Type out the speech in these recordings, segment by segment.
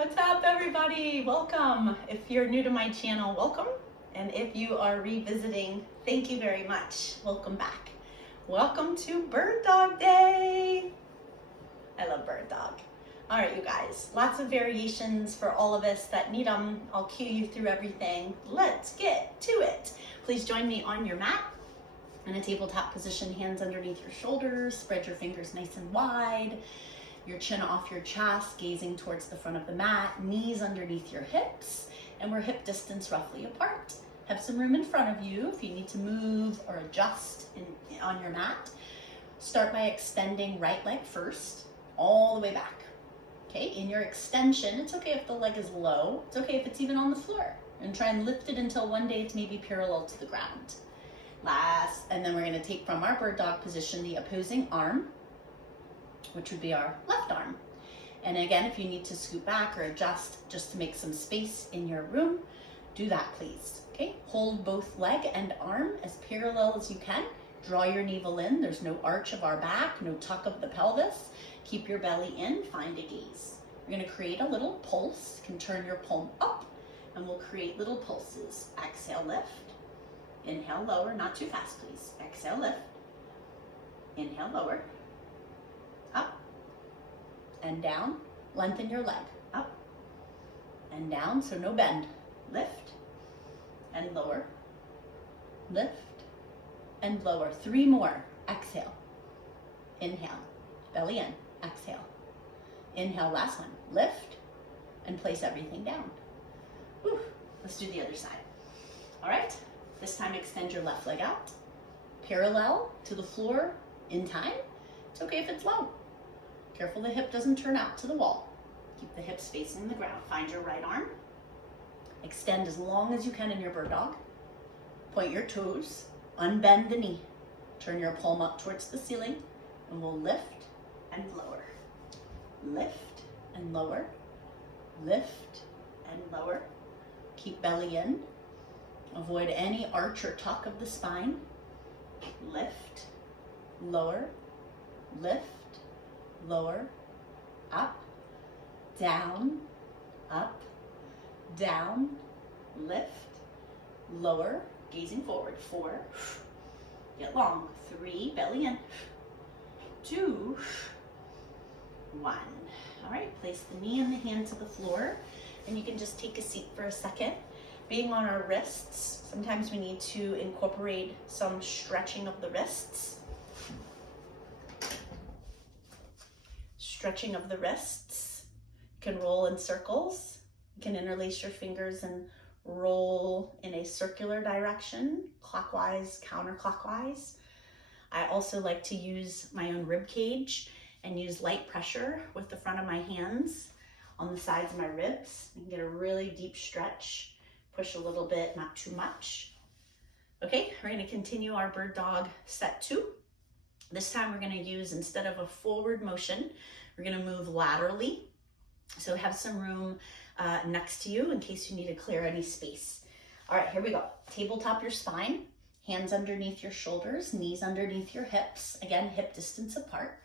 What's up, everybody? Welcome. If you're new to my channel, welcome. And if you are revisiting, thank you very much. Welcome back. Welcome to Bird Dog Day. I love Bird Dog. All right, you guys, lots of variations for all of us that need them. I'll cue you through everything. Let's get to it. Please join me on your mat in a tabletop position, hands underneath your shoulders, spread your fingers nice and wide. Your chin off your chest, gazing towards the front of the mat, knees underneath your hips, and we're hip distance roughly apart. Have some room in front of you if you need to move or adjust on your mat. Start by extending right leg first, all the way back. Okay, in your extension, it's okay if the leg is low. It's okay if it's even on the floor. And try and lift it until one day it's maybe parallel to the ground. And then we're gonna take from our bird dog position the opposing arm, which would be our left arm. And again, if you need to scoot back or adjust just to make some space in your room, do that please, okay? Hold both leg and arm as parallel as you can. Draw your navel in. There's no arch of our back, no tuck of the pelvis. Keep your belly in, find a gaze. We're gonna create a little pulse. You can turn your palm up and we'll create little pulses. Exhale, lift. Inhale, lower, not too fast please. Exhale, lift. Inhale, lower. Up and down, lengthen your leg, up and down, so no bend. Lift and lower, lift and lower. 3 more, exhale, inhale, belly in, exhale, inhale, last one, lift and place everything down. Whew. Let's do the other side. All right, this time extend your left leg out, parallel to the floor in time. It's okay if it's low. Careful the hip doesn't turn out to the wall. Keep the hips facing the ground. Find your right arm. Extend as long as you can in your bird dog. Point your toes. Unbend the knee. Turn your palm up towards the ceiling and we'll lift and lower. Lift and lower. Lift and lower. Keep belly in. Avoid any arch or tuck of the spine. Lift, lower, lift, lower, up, down, lift, lower, gazing forward. 4, get long. 3, belly in. 2, 1. All right, place the knee and the hand to the floor, and you can just take a seat for a second. Being on our wrists, sometimes we need to incorporate some stretching of the wrists. Stretching of the wrists. You can roll in circles. You can interlace your fingers and roll in a circular direction, clockwise, counterclockwise. I also like to use my own rib cage and use light pressure with the front of my hands on the sides of my ribs. You can get a really deep stretch. Push a little bit, not too much. Okay, we're gonna continue our bird dog set 2. This time we're gonna use, instead of a forward motion, we're gonna move laterally. So have some room next to you in case you need to clear any space. All right, here we go. Tabletop your spine, hands underneath your shoulders, knees underneath your hips. Again, hip distance apart.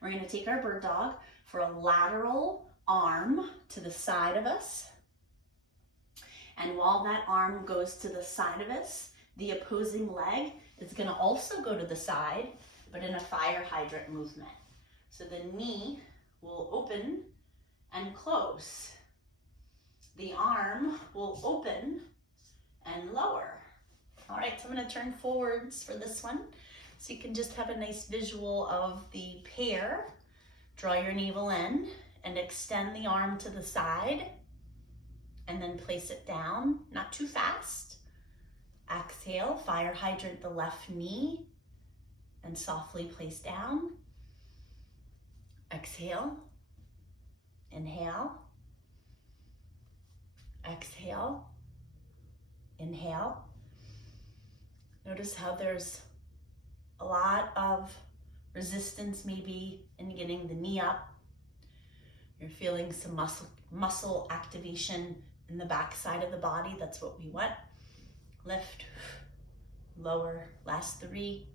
We're gonna take our bird dog for a lateral arm to the side of us. And while that arm goes to the side of us, the opposing leg is gonna also go to the side, but in a fire hydrant movement. So the knee will open and close. The arm will open and lower. All right, so I'm gonna turn forwards for this one. So you can just have a nice visual of the pair. Draw your navel in and extend the arm to the side and then place it down, not too fast. Exhale, fire hydrant the left knee and softly place down. Exhale, inhale, exhale, inhale. Notice how there's a lot of resistance maybe in getting the knee up. You're feeling some muscle activation in the back side of the body. That's what we want. Lift, lower, last 3,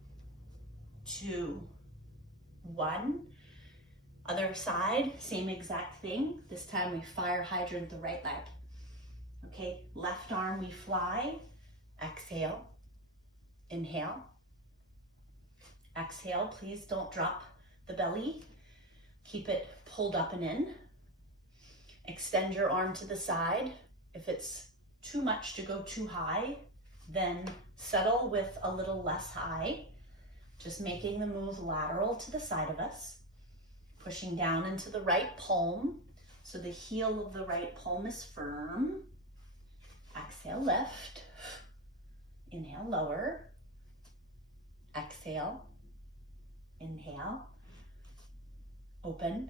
2, 1. Other side, same exact thing. This time we fire hydrant the right leg. Okay, left arm we fly. Exhale, inhale. Exhale, please don't drop the belly. Keep it pulled up and in. Extend your arm to the side. If it's too much to go too high, then settle with a little less high. Just making the move lateral to the side of us. Pushing down into the right palm, so the heel of the right palm is firm. Exhale, lift. Inhale, lower. Exhale. Inhale. Open.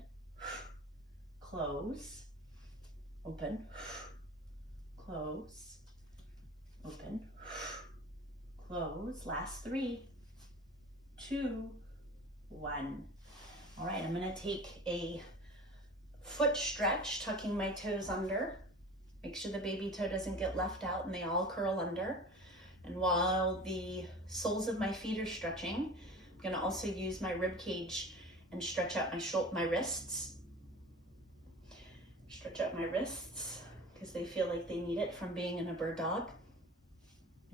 Close. Open. Close. Open. Close. Last 3, 2, 1. All right, I'm gonna take a foot stretch, tucking my toes under. Make sure the baby toe doesn't get left out and they all curl under. And while the soles of my feet are stretching, I'm gonna also use my rib cage and stretch out my wrists. Stretch out my wrists because they feel like they need it from being in a bird dog.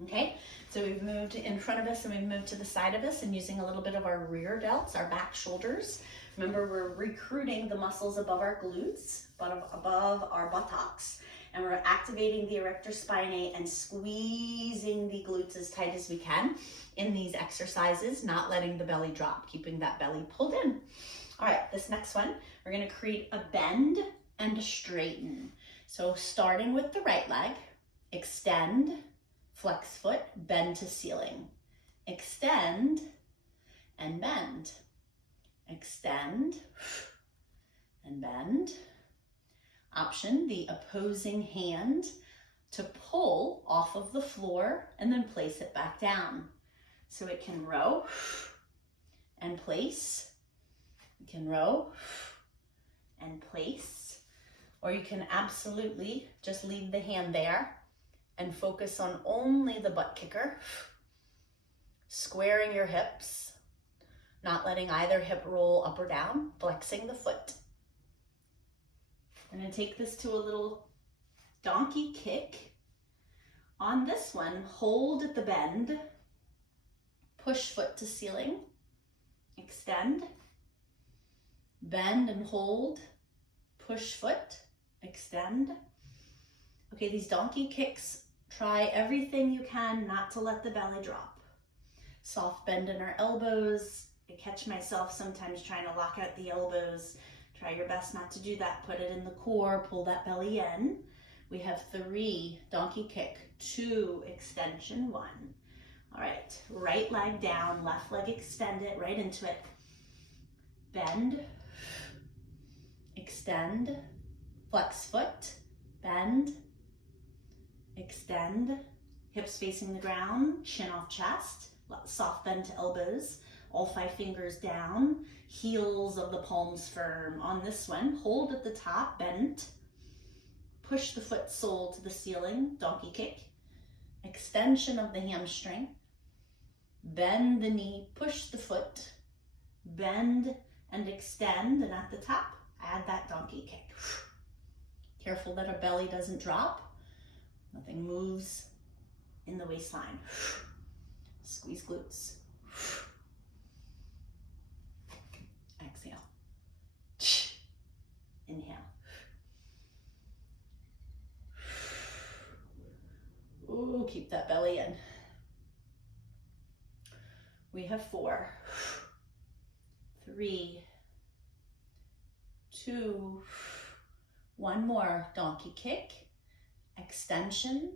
Okay, so we've moved in front of us and we've moved to the side of us and using a little bit of our rear delts, our back shoulders. Remember, we're recruiting the muscles above our glutes, above our buttocks, and we're activating the erector spinae and squeezing the glutes as tight as we can in these exercises, not letting the belly drop, keeping that belly pulled in. All right, this next one, we're gonna create a bend and a straighten. So starting with the right leg, extend, flex foot, bend to ceiling. Extend and bend. Extend and bend. Option, the opposing hand to pull off of the floor and then place it back down. So it can row and place. You can row and place. Or you can absolutely just leave the hand there and focus on only the butt kicker. Squaring your hips, not letting either hip roll up or down, flexing the foot. I'm gonna take this to a little donkey kick. On this one, hold at the bend, push foot to ceiling, extend, bend and hold, push foot, extend. Okay, these donkey kicks, try everything you can not to let the belly drop. Soft bend in our elbows. I catch myself sometimes trying to lock out the elbows. Try your best not to do that. Put it in the core, pull that belly in. We have 3 donkey kick, 2 extension, 1. All right, right leg down, left leg extend it right into it. Bend, extend, flex foot, bend, extend, hips facing the ground, chin off chest, soft bend to elbows, all 5 fingers down, heels of the palms firm. On this one, hold at the top, bent, push the foot sole to the ceiling, donkey kick, extension of the hamstring, bend the knee, push the foot, bend and extend, and at the top, add that donkey kick. Careful that our belly doesn't drop. Nothing moves in the waistline. Squeeze glutes. Exhale. Inhale. Ooh, keep that belly in. We have 4, 3, 2, 1 more. Donkey kick, extension,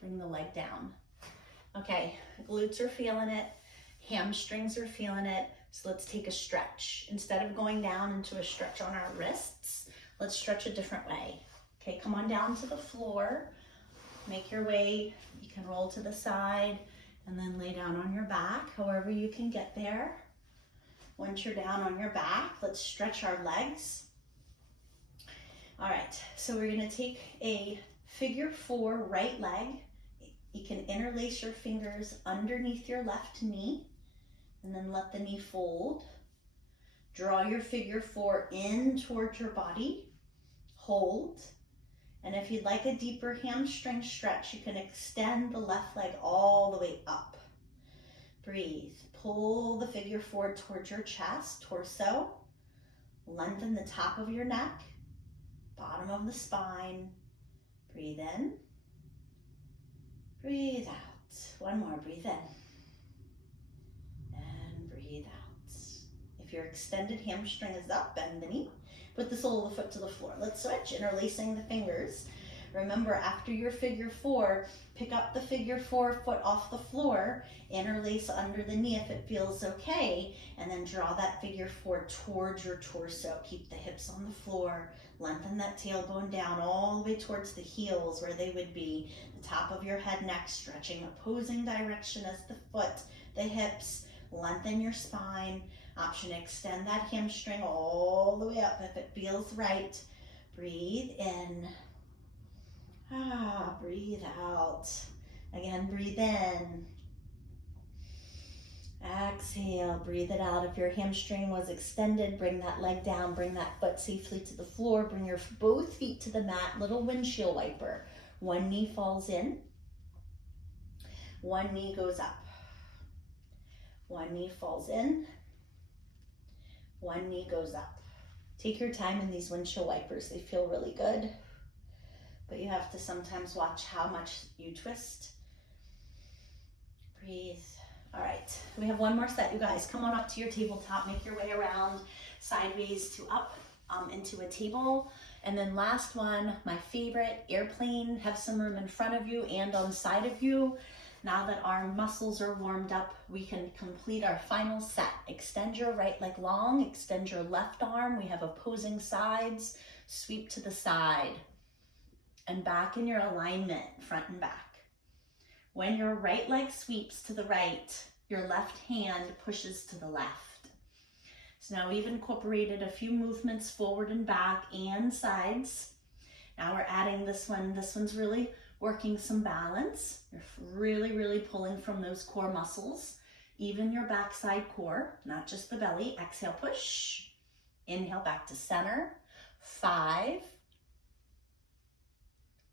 bring the leg down. Okay, glutes are feeling it, hamstrings are feeling it, so let's take a stretch. Instead of going down into a stretch on our wrists, let's stretch a different way. Okay, come on down to the floor, make your way, you can roll to the side, and then lay down on your back, however you can get there. Once you're down on your back, let's stretch our legs. All right, so we're gonna take a figure 4 right leg. You can interlace your fingers underneath your left knee and then let the knee fold. Draw your figure 4 in towards your body. Hold. And if you'd like a deeper hamstring stretch, you can extend the left leg all the way up. Breathe. Pull the figure 4 towards your chest, torso. Lengthen the top of your neck, bottom of the spine. Breathe in. Breathe out. One more. Breathe in. And breathe out. If your extended hamstring is up, bend the knee. Put the sole of the foot to the floor. Let's switch, interlacing the fingers. Remember, after your figure 4, pick up the figure 4 foot off the floor, interlace under the knee if it feels okay, and then draw that figure 4 towards your torso. Keep the hips on the floor, lengthen that tailbone down all the way towards the heels where they would be, the top of your head, neck, stretching opposing direction as the foot, the hips, lengthen your spine. Option, extend that hamstring all the way up if it feels right. Breathe in. Breathe out. Again, breathe in. Exhale, breathe it out. If your hamstring was extended, bring that leg down, bring that foot safely to the floor, bring your both feet to the mat, little windshield wiper. One knee falls in, one knee goes up. One knee falls in, one knee goes up. Take your time in these windshield wipers. They feel really good. But you have to sometimes watch how much you twist. Breathe. All right, we have one more set, you guys. Come on up to your tabletop, make your way around sideways to up into a table. And then last one, my favorite, airplane. Have some room in front of you and on the side of you. Now that our muscles are warmed up, we can complete our final set. Extend your right leg long, extend your left arm. We have opposing sides. Sweep to the side. And back in your alignment, front and back. When your right leg sweeps to the right, your left hand pushes to the left. So now we've incorporated a few movements forward and back and sides. Now we're adding this one. This one's really working some balance. You're really pulling from those core muscles. Even your backside core, not just the belly. Exhale, push. Inhale, back to center. 5,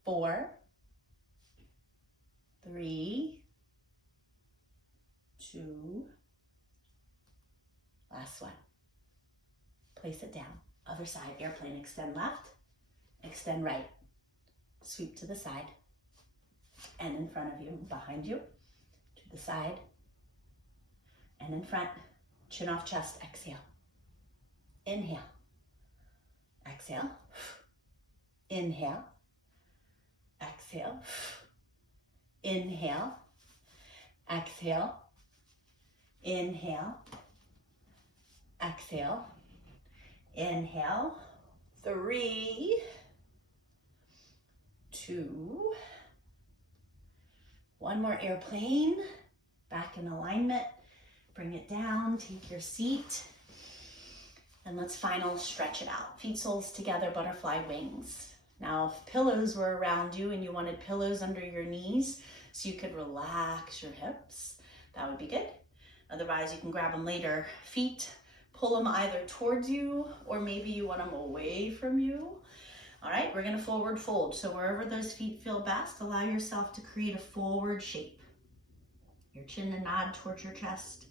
4, 3, 2, last one. Place it down. Other side, airplane. Extend left, extend right. Sweep to the side and in front of you, behind you, to the side and in front. Chin off chest, exhale. Inhale, exhale, inhale, exhale, inhale, exhale, inhale, exhale, inhale. 3, 2, one more airplane. Back in alignment. Bring it down, take your seat. And let's final stretch it out. Feet soles together, butterfly wings. Now, if pillows were around you and you wanted pillows under your knees so you could relax your hips, that would be good. Otherwise, you can grab them later. Feet, pull them either towards you or maybe you want them away from you. All right, we're gonna forward fold. So wherever those feet feel best, allow yourself to create a forward shape. Your chin to nod towards your chest.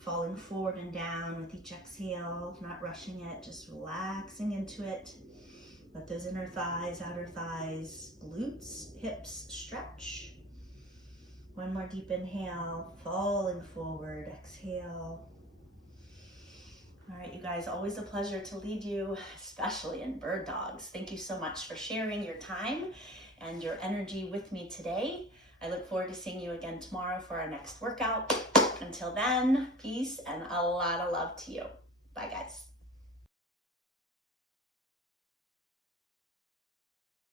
Falling forward and down with each exhale, not rushing it, just relaxing into it. Let those inner thighs, outer thighs, glutes, hips stretch. One more deep inhale, falling forward, exhale. All right, you guys, always a pleasure to lead you, especially in bird dogs. Thank you so much for sharing your time and your energy with me today. I look forward to seeing you again tomorrow for our next workout. Until then, peace and a lot of love to you. Bye, guys.